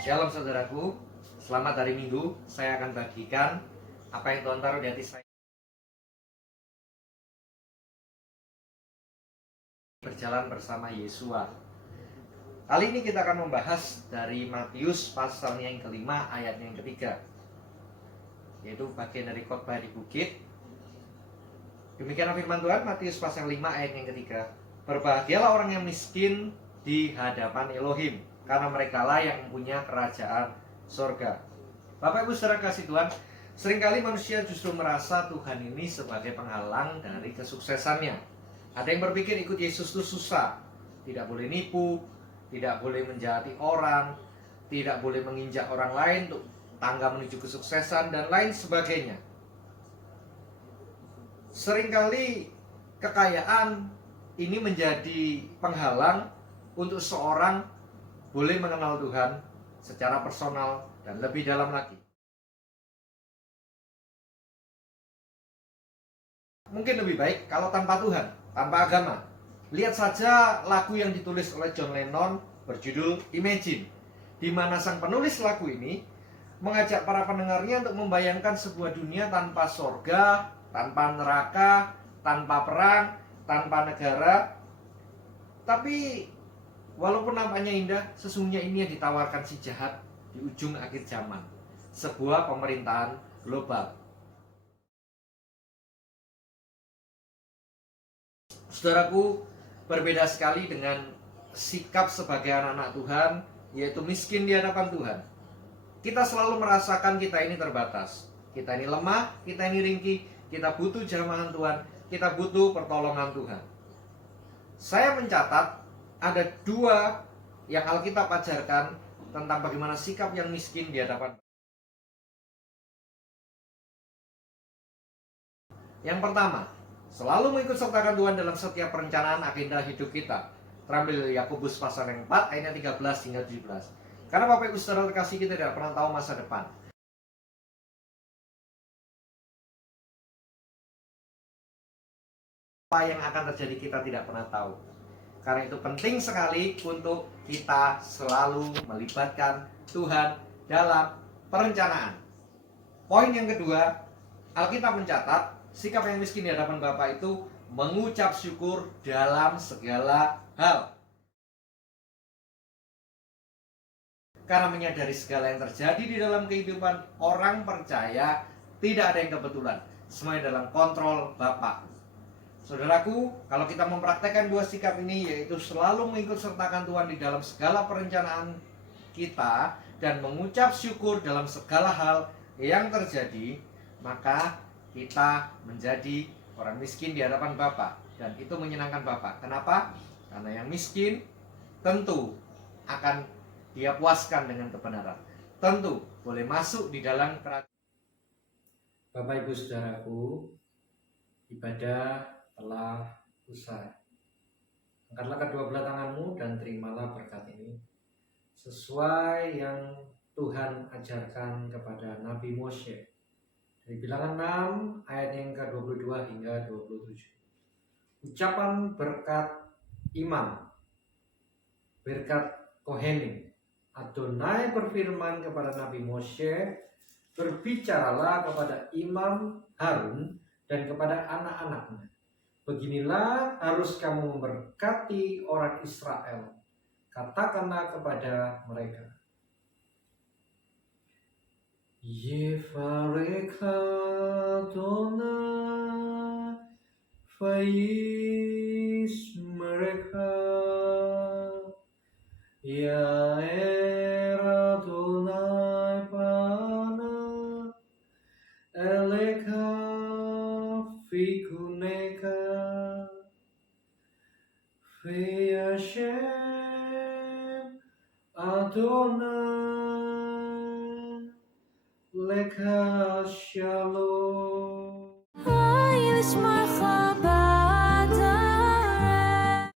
Shalom saudaraku, selamat hari Minggu. Saya akan bagikan apa yang Tuhan taruh di hati saya. Berjalan bersama Yesua. Kali ini kita akan membahas dari Matius pasalnya yang kelima, ayatnya yang ketiga, yaitu bagian dari khotbah di bukit. Demikian firman Tuhan, Matius pasal 5 ayat yang ketiga. Berbahagialah orang yang miskin di hadapan Elohim, karena merekalah yang mempunyai kerajaan sorga. Bapak Ibu saudara kasih Tuhan, seringkali manusia justru merasa Tuhan ini sebagai penghalang dari kesuksesannya. Ada yang berpikir ikut Yesus itu susah, tidak boleh nipu, tidak boleh menjahati orang, tidak boleh menginjak orang lain untuk tangga menuju kesuksesan, dan lain sebagainya. Seringkali kekayaan ini menjadi penghalang untuk seorang boleh mengenal Tuhan secara personal dan lebih dalam lagi. Mungkin lebih baik kalau tanpa Tuhan, tanpa agama. Lihat saja lagu yang ditulis oleh John Lennon berjudul Imagine, di mana sang penulis lagu ini mengajak para pendengarnya untuk membayangkan sebuah dunia tanpa sorga, tanpa neraka, tanpa perang, tanpa negara. Tapi walaupun nampaknya indah, sesungguhnya ini yang ditawarkan si jahat di ujung akhir zaman, sebuah pemerintahan global. Saudaraku, berbeda sekali dengan sikap sebagai anak-anak Tuhan, yaitu miskin di hadapan Tuhan. Kita selalu merasakan kita ini terbatas, kita ini lemah, kita ini ringkih, kita butuh jamahan Tuhan, kita butuh pertolongan Tuhan. Saya mencatat ada dua yang Alkitab ajarkan tentang bagaimana sikap yang miskin di hadapan. Yang pertama, selalu mengikut sertakan Tuhan dalam setiap perencanaan agenda hidup kita. Terambil dari Yakobus pasal yang 4 ayatnya 13 hingga 17. Karena Bapak Ibu saudara terkasih, kita tidak pernah tahu masa depan. Apa yang akan terjadi kita tidak pernah tahu. Karena itu penting sekali untuk kita selalu melibatkan Tuhan dalam perencanaan. Poin yang kedua, Alkitab mencatat sikap yang miskin di hadapan Bapa itu mengucap syukur dalam segala hal. Karena menyadari segala yang terjadi di dalam kehidupan orang percaya, tidak ada yang kebetulan. Semuanya dalam kontrol Bapa. Saudaraku, kalau kita mempraktekkan dua sikap ini, yaitu selalu mengikut sertakan Tuhan di dalam segala perencanaan kita dan mengucap syukur dalam segala hal yang terjadi, maka kita menjadi orang miskin di hadapan Bapa, dan itu menyenangkan Bapa. Kenapa? Karena yang miskin tentu akan dia puaskan dengan kebenaran, tentu boleh masuk di dalam kerajaan. Bapak Ibu saudaraku, ibadah telah usai. Angkatlah kedua belah tanganmu dan terimalah berkat ini, sesuai yang Tuhan ajarkan kepada Nabi Moshe. Dari Bilangan 6 ayat yang ke-22 hingga 27. Ucapan berkat imam, berkat Kohenim. Adonai berfirman kepada Nabi Moshe, berbicaralah kepada imam Harun dan kepada anak-anaknya. Beginilah harus kamu memberkati orang Israel. Katakanlah kepada mereka, Yevarech Adonai vayishmerecha, Yair Adonai panav elecha vikunecha, Vayashem Adonai Lecha Shalom.